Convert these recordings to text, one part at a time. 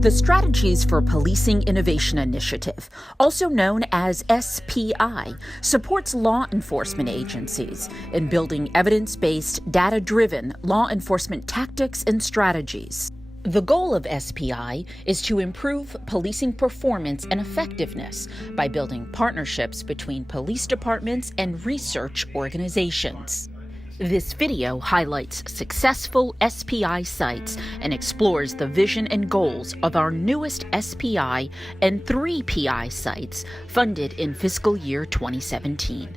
The Strategies for Policing Innovation Initiative, also known as SPI, supports law enforcement agencies in building evidence-based, data-driven law enforcement tactics and strategies. The goal of SPI is to improve policing performance and effectiveness by building partnerships between police departments and research organizations. This video highlights successful SPI sites and explores the vision and goals of our newest SPI and 3 PI sites funded in fiscal year 2017.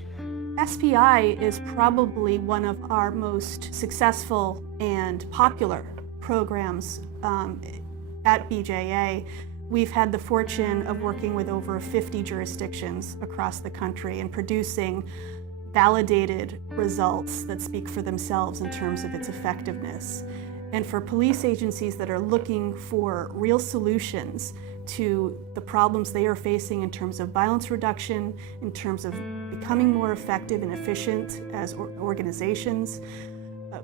SPI is probably one of our most successful and popular programs at BJA. We've had the fortune of working with over 50 jurisdictions across the country and producing validated results that speak for themselves in terms of its effectiveness. And for police agencies that are looking for real solutions to the problems they are facing in terms of violence reduction, in terms of becoming more effective and efficient as organizations,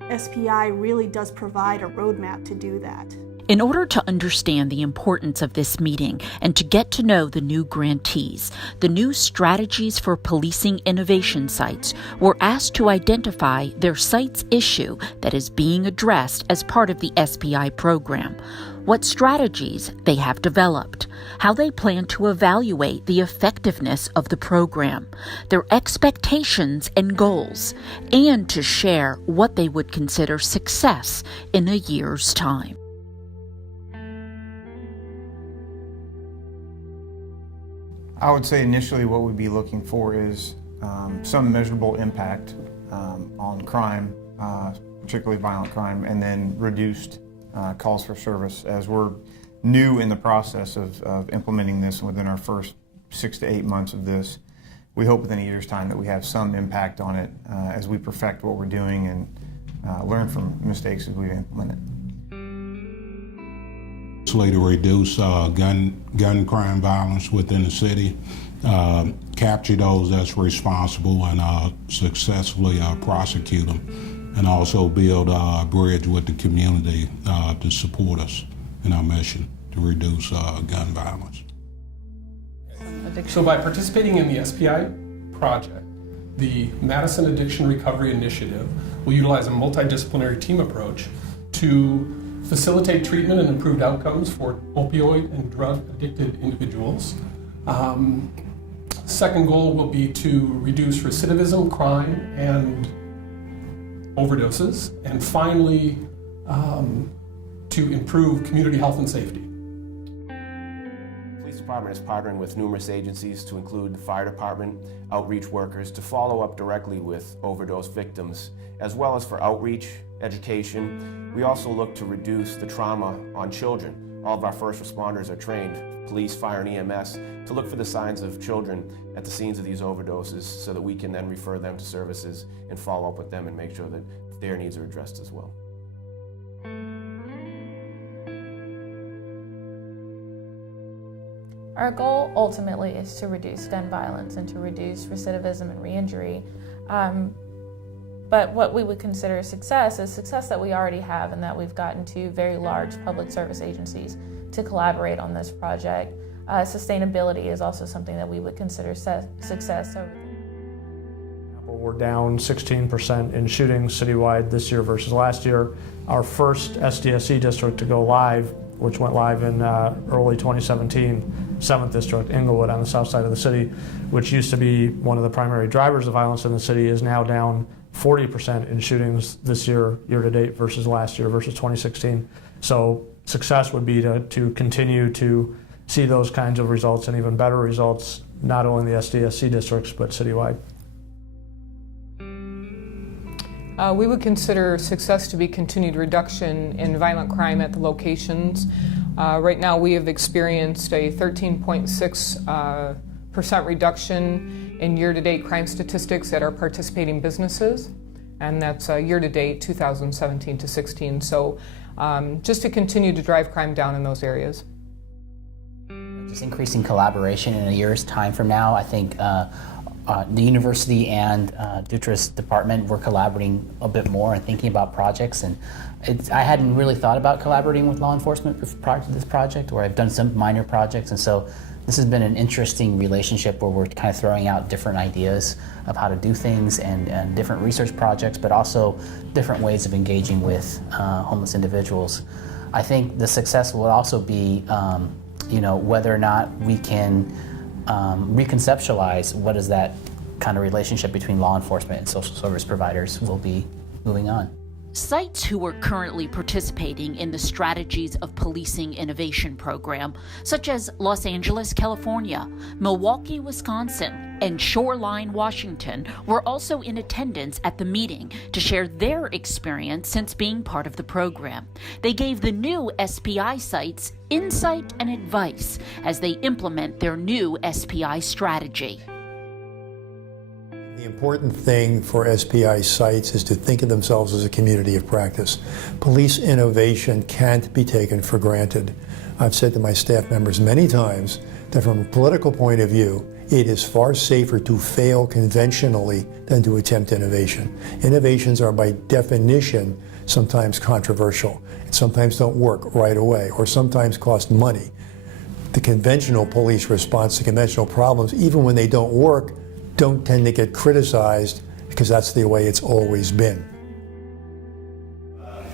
SPI really does provide a roadmap to do that. In order to understand the importance of this meeting and to get to know the new grantees, the new Strategies for Policing Innovation sites were asked to identify their site's issue that is being addressed as part of the SPI program, what strategies they have developed, how they plan to evaluate the effectiveness of the program, their expectations and goals, and to share what they would consider success in a year's time. I would say initially what we'd be looking for is some measurable impact on crime, particularly violent crime, and then reduced calls for service. As we're new in the process of implementing this within our first 6 to 8 months of this, we hope within a year's time that we have some impact on it as we perfect what we're doing and learn from mistakes as we implement it. To reduce gun crime violence within the city, capture those that's responsible and successfully prosecute them, and also build a bridge with the community to support us in our mission to reduce gun violence. So by participating in the SPI project, the Madison Addiction Recovery Initiative will utilize a multidisciplinary team approach to facilitate treatment and improved outcomes for opioid and drug-addicted individuals. Second goal will be to reduce recidivism, crime, and overdoses. And finally, to improve community health and safety. The police department is partnering with numerous agencies to include the fire department, outreach workers, to follow up directly with overdose victims, as well as for outreach, education. We also look to reduce the trauma on children. All of our first responders are trained, police, fire, and EMS, to look for the signs of children at the scenes of these overdoses so that we can then refer them to services and follow up with them and make sure that their needs are addressed as well. Our goal ultimately is to reduce gun violence and to reduce recidivism and re-injury. But what we would consider success is success that we already have and that we've gotten 2 very large public service agencies to collaborate on this project. Sustainability is also something that we would consider success. We're down 16% in shootings citywide this year versus last year. Our first SDSE district to go live, which went live in early 2017, 7th District, Inglewood on the south side of the city, which used to be one of the primary drivers of violence in the city, is now down 40% in shootings this year, year-to-date, versus last year, versus 2016. So success would be to continue to see those kinds of results and even better results, not only in the SDSC districts, but citywide. We would consider success to be continued reduction in violent crime at the locations. Right now we have experienced a 13.6% reduction in year-to-date crime statistics at our participating businesses, and that's year-to-date 2017 to 16. So just to continue to drive crime down in those areas. Just increasing collaboration in a year's time from now. I think the university and Dutra's department, we're collaborating a bit more and thinking about projects. And I hadn't really thought about collaborating with law enforcement prior to this project, or I've done some minor projects. And so this has been an interesting relationship where we're kind of throwing out different ideas of how to do things and different research projects, but also different ways of engaging with homeless individuals. I think the success will also be, whether or not we can reconceptualize what is that kind of relationship between law enforcement and social service providers will be moving on. Sites who are currently participating in the Strategies of Policing Innovation program, such as Los Angeles, California, Milwaukee, Wisconsin, and Shoreline, Washington, were also in attendance at the meeting to share their experience since being part of the program. They gave the new SPI sites insight and advice as they implement their new SPI strategy. The important thing for SPI sites is to think of themselves as a community of practice. Police innovation can't be taken for granted. I've said to my staff members many times that from a political point of view, it is far safer to fail conventionally than to attempt innovation. Innovations are by definition sometimes controversial, and sometimes don't work right away, or sometimes cost money. The conventional police response to conventional problems, even when they don't work, don't tend to get criticized because that's the way it's always been.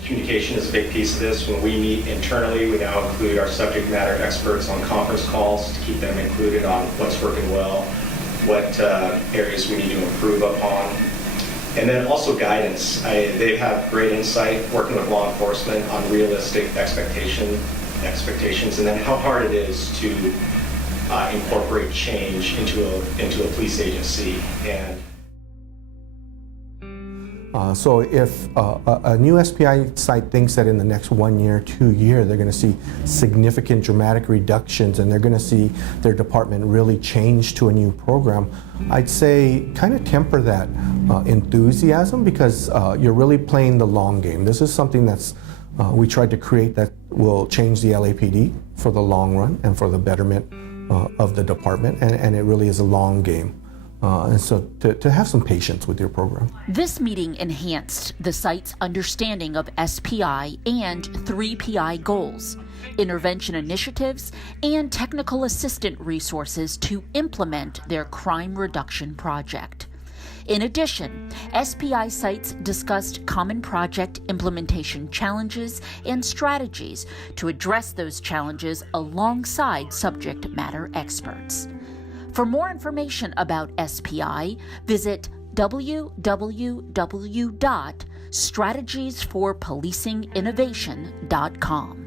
Communication is a big piece of this. When we meet internally, we now include our subject matter experts on conference calls to keep them included on what's working well, what areas we need to improve upon, and then also guidance. They have great insight working with law enforcement on realistic expectations, and then how hard it is to incorporate change into a police agency. So if a new SPI site thinks that in the next 1 year, 2 years, they're going to see significant dramatic reductions and they're going to see their department really change to a new program, I'd say kind of temper that enthusiasm, because you're really playing the long game. This is something that's we tried to create that will change the LAPD for the long run and for the betterment of the department, and it really is a long game. And so to have some patience with your program. This meeting enhanced the site's understanding of SPI and 3PI goals, intervention initiatives, and technical assistant resources to implement their crime reduction project. In addition, SPI sites discussed common project implementation challenges and strategies to address those challenges alongside subject matter experts. For more information about SPI, visit www.strategiesforpolicinginnovation.com.